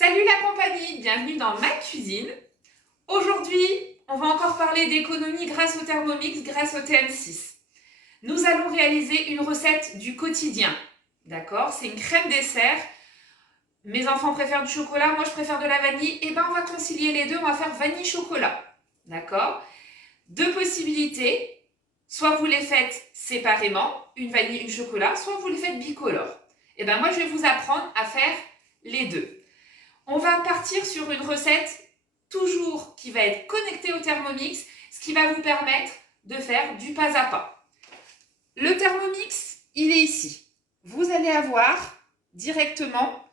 Salut la compagnie, bienvenue dans ma cuisine. Aujourd'hui, on va encore parler d'économie grâce au Thermomix, grâce au TM6. Nous allons réaliser une recette du quotidien, d'accord? C'est une crème dessert. Mes enfants préfèrent du chocolat, moi je préfère de la vanille. Et ben on va concilier les deux, on va faire vanille-chocolat, d'accord? Deux possibilités, soit vous les faites séparément, une vanille, une chocolat, soit vous les faites bicolores. Et ben moi je vais vous apprendre à faire les deux. On va partir sur une recette toujours qui va être connectée au Thermomix, ce qui va vous permettre de faire du pas à pas. Le Thermomix, il est ici. Vous allez avoir directement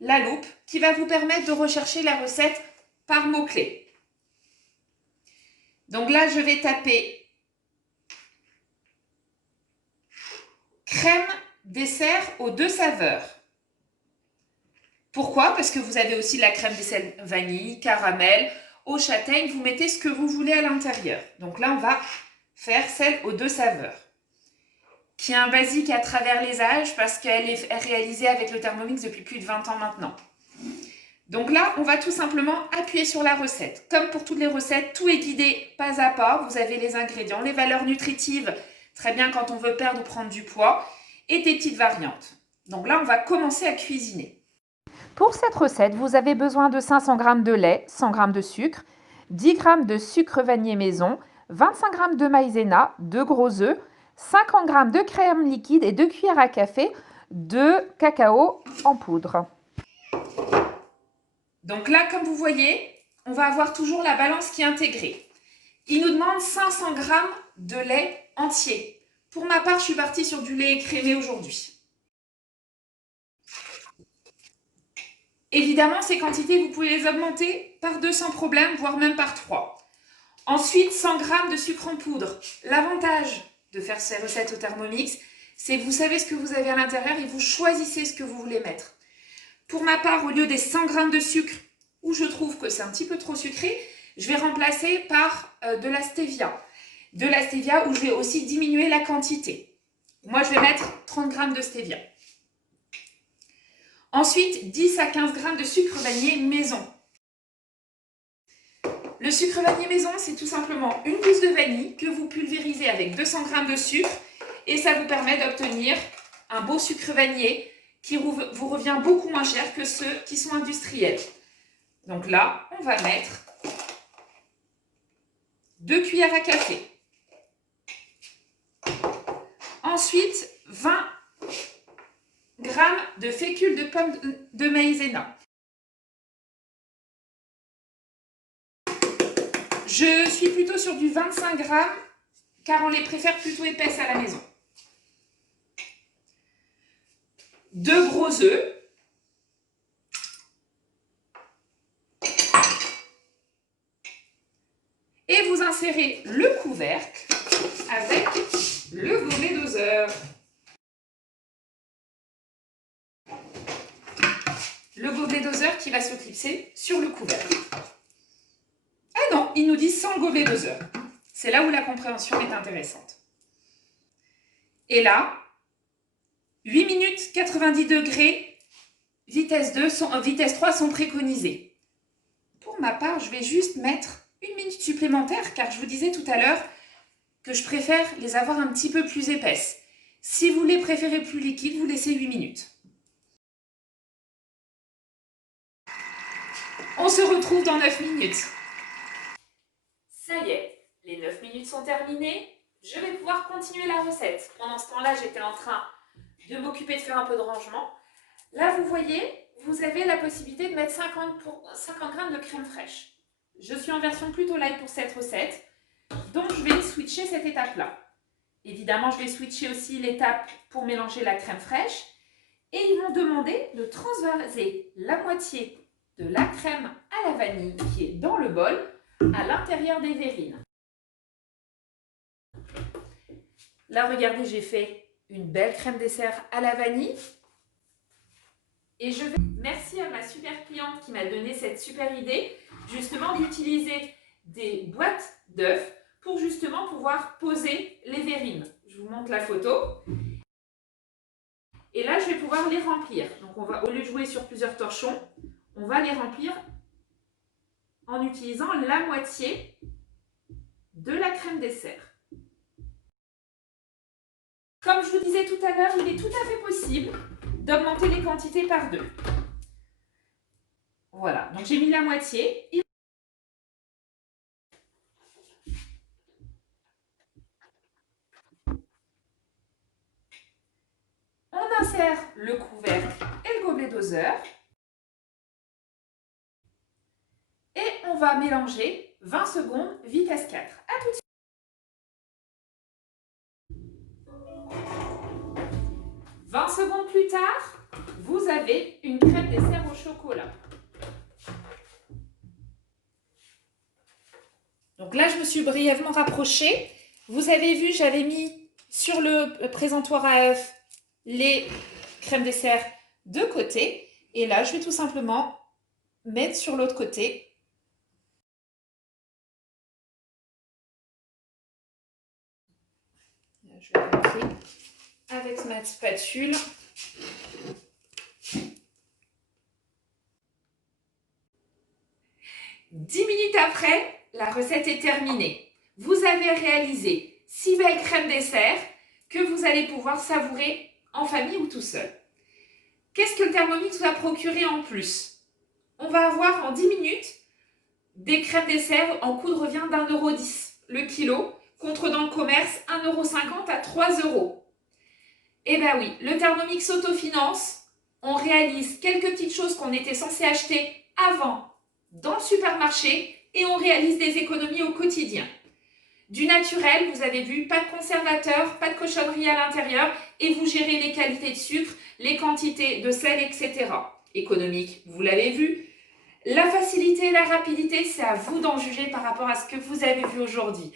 la loupe qui va vous permettre de rechercher la recette par mots-clés. Donc là, je vais taper crème dessert aux 2 saveurs. Pourquoi? Parce que vous avez aussi la crème dessert vanille, caramel, au châtaigne, vous mettez ce que vous voulez à l'intérieur. Donc là, on va faire celle aux 2 saveurs, qui est un basique à travers les âges parce qu'elle est réalisée avec le Thermomix depuis plus de 20 ans maintenant. Donc là, on va tout simplement appuyer sur la recette. Comme pour toutes les recettes, tout est guidé pas à pas. Vous avez les ingrédients, les valeurs nutritives, très bien quand on veut perdre ou prendre du poids, et des petites variantes. Donc là, on va commencer à cuisiner. Pour cette recette, vous avez besoin de 500 g de lait, 100 g de sucre, 10 g de sucre vanillé maison, 25 g de maïzena, 2 gros œufs, 50 g de crème liquide et 2 cuillères à café de cacao en poudre. Donc là, comme vous voyez, on va avoir toujours la balance qui est intégrée. Il nous demande 500 g de lait entier. Pour ma part, je suis partie sur du lait écrémé aujourd'hui. Évidemment, ces quantités, vous pouvez les augmenter par 2 sans problème, voire même par 3. Ensuite, 100 g de sucre en poudre. L'avantage de faire ces recettes au Thermomix, c'est que vous savez ce que vous avez à l'intérieur et vous choisissez ce que vous voulez mettre. Pour ma part, au lieu des 100 g de sucre, où je trouve que c'est un petit peu trop sucré, je vais remplacer par de la stevia. De la stevia où je vais aussi diminuer la quantité. Moi, je vais mettre 30 g de stevia. Ensuite, 10 à 15 g de sucre vanillé maison. Le sucre vanillé maison, c'est tout simplement une gousse de vanille que vous pulvérisez avec 200 g de sucre et ça vous permet d'obtenir un beau sucre vanillé qui vous revient beaucoup moins cher que ceux qui sont industriels. Donc là, on va mettre 2 cuillères à café. Ensuite, 20 g de fécule de pomme de maïzena. Je suis plutôt sur du 25 g car on les préfère plutôt épaisses à la maison. 2 gros œufs. Et vous insérez le couvercle avec le gobelet doseur. Le gobelet doseur qui va se clipser sur le couvercle. Ah non, il nous dit sans gobelet doseur. C'est là où la compréhension est intéressante. Et là, 8 minutes 90 degrés, vitesse 3 sont préconisées. Pour ma part, je vais juste mettre 1 minute supplémentaire car je vous disais tout à l'heure que je préfère les avoir un petit peu plus épaisses. Si vous les préférez plus liquides, vous laissez 8 minutes. On se retrouve dans 9 minutes. Ça y est, les 9 minutes sont terminées. Je vais pouvoir continuer la recette. Pendant ce temps-là, j'étais en train de m'occuper de faire un peu de rangement. Là, vous voyez, vous avez la possibilité de mettre 50 g de crème fraîche. Je suis en version plutôt light pour cette recette, donc je vais switcher cette étape-là. Évidemment, je vais switcher aussi l'étape pour mélanger la crème fraîche. Et ils m'ont demandé de transvaser la moitié de la crème à la vanille qui est dans le bol à l'intérieur des verrines. Là, regardez, j'ai fait une belle crème dessert à la vanille. Et je vais merci à ma super cliente qui m'a donné cette super idée, justement d'utiliser des boîtes d'œufs pour justement pouvoir poser les verrines. Je vous montre la photo. Et là, je vais pouvoir les remplir. Donc, on va, au lieu de jouer sur plusieurs torchons, on va les remplir en utilisant la moitié de la crème dessert. Comme je vous disais tout à l'heure, il est tout à fait possible d'augmenter les quantités par 2. Voilà, donc j'ai mis la moitié. On insère le couvercle et le gobelet doseur. Et on va mélanger 20 secondes, vitesse 4. À tout de suite. 20 secondes plus tard, vous avez une crème dessert au chocolat. Donc là, je me suis brièvement rapprochée. Vous avez vu, j'avais mis sur le présentoir à œufs les crèmes dessert de côté. Et là, je vais tout simplement mettre sur l'autre côté. Je vais vérifier avec ma spatule. Dix minutes après, la recette est terminée. Vous avez réalisé 6 belles crèmes dessert que vous allez pouvoir savourer en famille ou tout seul. Qu'est-ce que le Thermomix vous a procuré en plus? On va avoir en 10 minutes des crèmes dessert en coût de revient d'1,10 € le kilo, contre dans le commerce 1,50 € à 3 €. Eh bien oui, le Thermomix s'autofinance. On réalise quelques petites choses qu'on était censé acheter avant dans le supermarché et on réalise des économies au quotidien. Du naturel, vous avez vu, pas de conservateur, pas de cochonnerie à l'intérieur et vous gérez les qualités de sucre, les quantités de sel, etc. Économique, vous l'avez vu. La facilité et la rapidité, c'est à vous d'en juger par rapport à ce que vous avez vu aujourd'hui.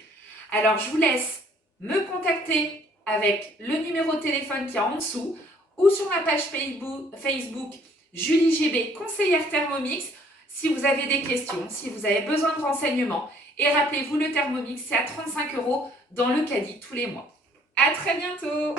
Alors, je vous laisse me contacter avec le numéro de téléphone qui est en dessous ou sur ma page Facebook Julie GB, conseillère Thermomix, si vous avez des questions, si vous avez besoin de renseignements. Et rappelez-vous, le Thermomix, c'est à 35 € dans le caddie tous les mois. À très bientôt!